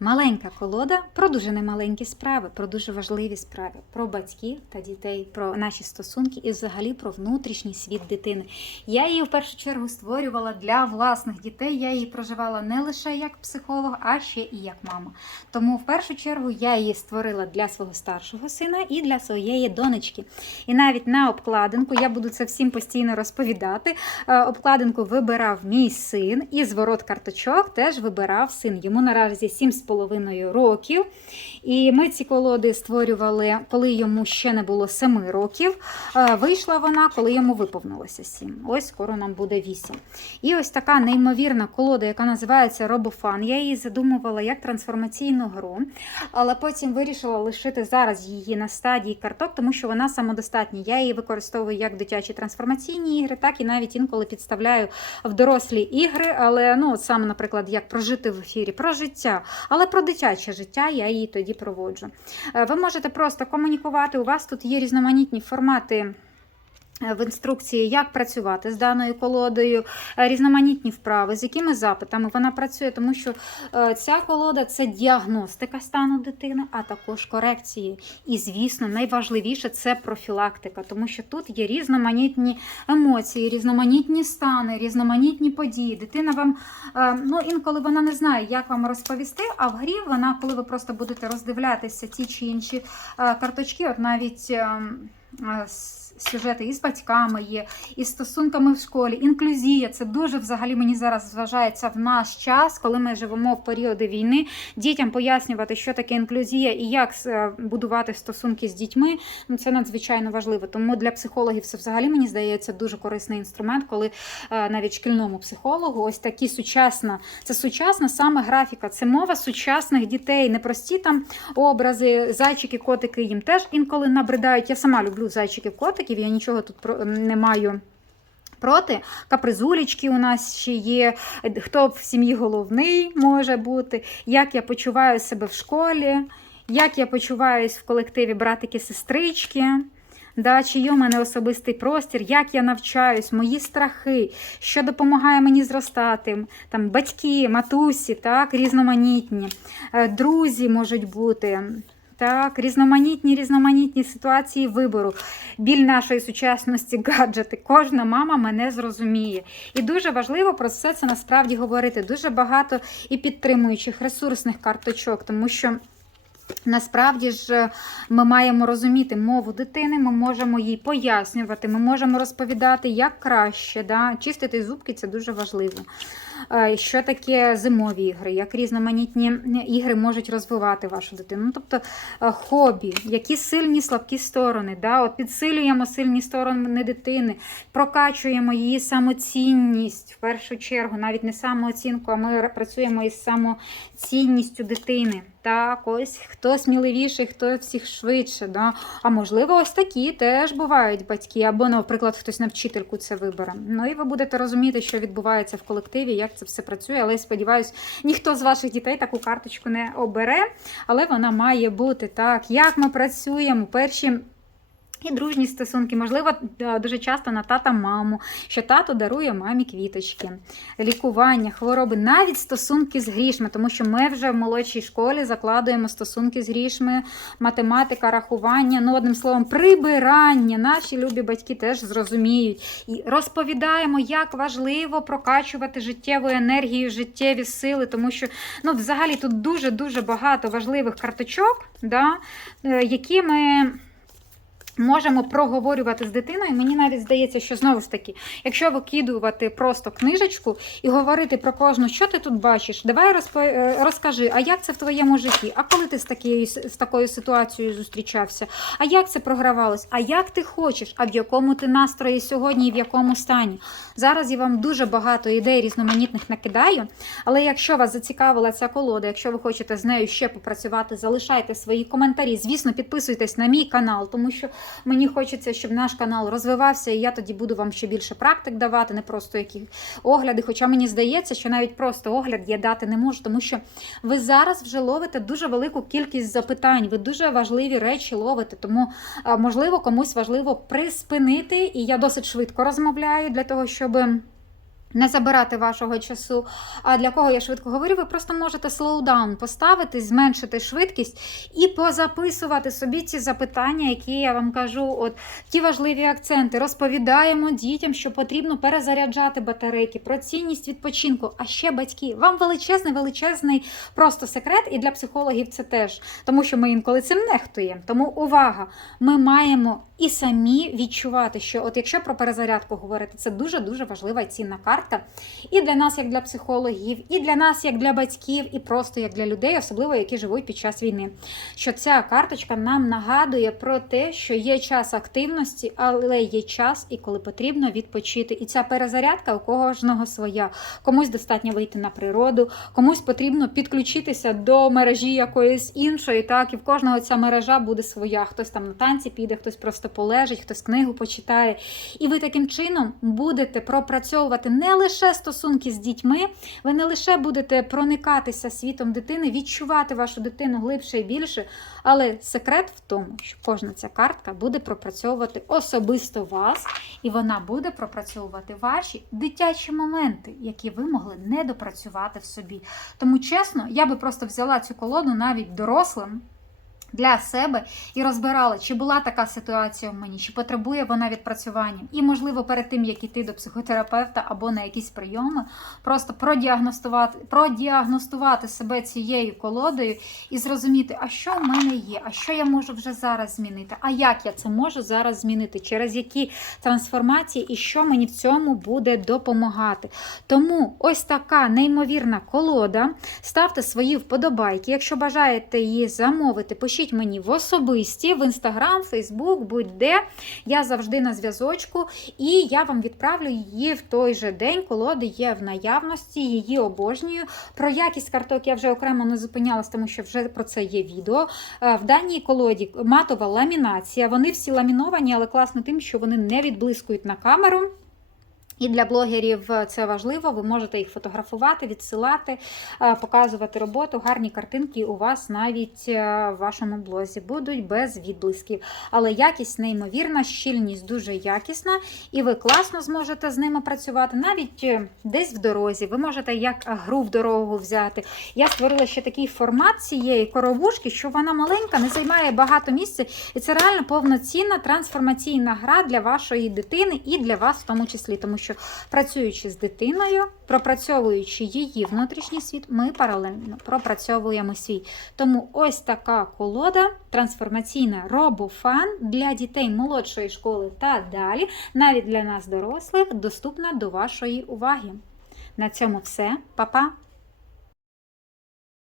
Маленька колода про дуже немаленькі справи, про дуже важливі справи, про батьків та дітей, про наші стосунки і взагалі про внутрішній світ дитини. Я її в першу чергу створювала для власних дітей. Я її проживала не лише як психолог, а ще і як мама. Тому в першу чергу я її створила для свого старшого сина і для своєї донечки. І навіть на обкладинку я буду це всім постійно розповідати. Е, Обкладинку вибирав мій син, і зворот карточок теж вибирав син. Йому наразі 7,5 років. І ми ці колоди створювали, коли йому ще не було 7 років. Е, Вийшла вона, коли йому виповнилося 7. Ось скоро нам буде 8. І ось така неймовірна колода, яка називається Робофан. Я її задумувала як трансформаційну гру, але потім вирішила лишити зараз її на стадії карток, тому що вона самодостатня. Я її використовую як дитячі трансформаційні ігри, так і навіть інколи підставляю в дорослі ігри. Але ну, от саме, наприклад, як прожити в ефірі, про життя, але про дитяче життя я її тоді проводжу. Е, Ви можете просто комунікувати. У вас тут є різноманітні формати. Е, В інструкції, як працювати з даною колодою, е, різноманітні вправи, з якими запитами вона працює, тому що е, ця колода це діагностика стану дитини, а також корекції. І, звісно, найважливіше це профілактика, тому що тут є різноманітні емоції, різноманітні стани, різноманітні події. Дитина вам ну інколи вона не знає, як вам розповісти. А в грі вона, коли ви просто будете роздивлятися ті чи інші карточки, от навіть. Сюжети із батьками є, із стосунками в школі, інклюзія. Це дуже взагалі мені зараз вважається в наш час, коли ми живемо в періоди війни. Дітям пояснювати, що таке інклюзія і як е, будувати стосунки з дітьми. Ну це надзвичайно важливо. Тому для психологів це взагалі мені здається дуже корисний інструмент, коли е, навіть шкільному психологу ось такі сучасна, це сучасна саме графіка, це мова сучасних дітей, не прості там образи, зайчики, котики їм теж інколи набридають. Я сама люблю зайчиків, котиків, я нічого тут не маю. Проти. Капризулечки у нас ще є, хто в сім'ї головний може бути, як я почуваю себе в школі, як я почуваюсь в колективі братики-сестрички. Да, чи є у мене особистий простір, як я навчаюсь, мої страхи, що допомагає мені зростати, там батьки, матусі, так, різноманітні, Е, друзі можуть бути. Так, різноманітні різноманітні ситуації вибору, біль нашої сучасності, гаджети. Кожна мама мене зрозуміє. І дуже важливо про все це насправді говорити. Дуже багато і підтримуючих ресурсних карточок, тому що. Насправді ж е, ми маємо розуміти мову дитини, ми можемо їй пояснювати, ми можемо розповідати, як краще. Да? Чистити зубки це дуже важливо. Що таке зимові ігри, як різноманітні ігри можуть розвивати вашу дитину. Ну, тобто е, хобі, які сильні слабкі сторони. Да? От підсилюємо сильні сторони дитини, прокачуємо її самоцінність в першу чергу, навіть не самооцінку, а ми працюємо із самоцінністю дитини. Так, ось хто сміливіший, хто всіх швидше. Да? А можливо, ось такі теж бувають батьки, або, наприклад, хтось на вчительку це вибере. Ну і ви будете розуміти, що відбувається в колективі, як це все працює. Але я сподіваюся, ніхто з ваших дітей таку карточку не обере, але вона має бути так. Як ми працюємо? Перші. І дружні стосунки, можливо, дуже часто на тата маму, що тато дарує мамі квіточки, лікування, хвороби, навіть стосунки з грішми, тому що ми вже в молодшій школі закладуємо стосунки з грішми, математика, рахування, ну, одним словом, прибирання. Наші любі батьки теж зрозуміють. І розповідаємо, як важливо прокачувати життєву енергію, життєві сили, тому що ну, взагалі тут дуже-дуже багато важливих карточок, да, е, які ми. Можемо проговорювати з дитиною. Мені навіть здається, що знову ж таки, якщо викидувати просто книжечку і говорити про кожну, що ти тут бачиш, давай розпо... е, розкажи, а як це в твоєму житті? А коли ти з такою, з такою ситуацією зустрічався? А як це програвалось? А як ти хочеш? А в якому ти настрої сьогодні і в якому стані? Зараз я вам дуже багато ідей різноманітних накидаю. Але якщо вас зацікавила ця колода, якщо ви хочете з нею ще попрацювати, залишайте свої коментарі. Звісно, підписуйтесь на мій канал, тому що мені хочеться, щоб наш канал розвивався, і я тоді буду вам ще більше практик давати, не просто які огляди. Хоча мені здається, що навіть просто огляд я дати не можу, тому що ви зараз вже ловите дуже велику кількість запитань, ви дуже важливі речі ловите. Тому, можливо, комусь важливо приспинити, і я досить швидко розмовляю для того, щоб Не забирати вашого часу. А для кого я швидко говорю, ви просто можете слоудаун поставити, зменшити швидкість і позаписувати собі ці запитання, які я вам кажу, от ті важливі акценти. Розповідаємо дітям, що потрібно перезаряджати батарейки, про цінність відпочинку. А ще батьки, вам величезний, величезний просто секрет, і для психологів це теж, тому що ми інколи цим нехтуємо. Тому увага! Ми маємо і самі відчувати, що от якщо про перезарядку говорити, це дуже дуже важлива цінна карта. І для нас, як для психологів, і для нас, як для батьків, і просто як для людей, особливо які живуть під час війни. Що ця карточка нам нагадує про те, що є час активності, але є час і коли потрібно відпочити. І ця перезарядка у кожного своя. Комусь достатньо вийти на природу, комусь потрібно підключитися до мережі якоїсь іншої. Так, і в кожного ця мережа буде своя. Хтось там на танці піде, хтось просто полежить, хтось книгу почитає. І ви таким чином будете пропрацьовувати не лише стосунки з дітьми, ви не лише будете проникатися світом дитини, відчувати вашу дитину глибше і більше. Але секрет в тому, що кожна ця картка буде пропрацьовувати особисто вас, і вона буде пропрацьовувати ваші дитячі моменти, які ви могли не допрацювати в собі. Тому чесно, я би просто взяла цю колоду навіть дорослим. Для себе і розбирала, чи була така ситуація в мені, чи потребує вона відпрацювання. І, можливо, перед тим, як іти до психотерапевта або на якісь прийоми, просто продіагностувати, продіагностувати себе цією колодою і зрозуміти, а що в мене є, а що я можу вже зараз змінити, а як я це можу зараз змінити, через які трансформації і що мені в цьому буде допомагати. Тому ось така неймовірна колода. Ставте свої вподобайки. Якщо бажаєте її замовити, пишіть мені в особисті, в інстаграм, фейсбук, будь-де. Я завжди на зв'язочку, і я вам відправлю її в той же день. Колоди є в наявності, її обожнюю. Про якість карток я вже окремо не зупинялась, тому що вже про це є відео. Е, В даній колоді матова ламінація. Вони всі ламіновані, але класно тим, що вони не відблискують на камеру. І для блогерів це важливо. Ви можете їх фотографувати, відсилати, е, показувати роботу. Гарні картинки у вас навіть е, в вашому блозі будуть без відблисків. Але якість неймовірна, щільність дуже якісна, і ви класно зможете з ними працювати навіть е, десь в дорозі. Ви можете як гру в дорогу взяти. Я створила ще такий формат цієї коровушки, що вона маленька, не займає багато місця, і це реально повноцінна трансформаційна гра для вашої дитини і для вас в тому числі. Тому що працюючи з дитиною, пропрацьовуючи її внутрішній світ, ми паралельно пропрацьовуємо свій. Тому ось така колода трансформаційна робофан для дітей молодшої школи та далі, навіть для нас, дорослих, доступна до вашої уваги. На цьому все, Па-па!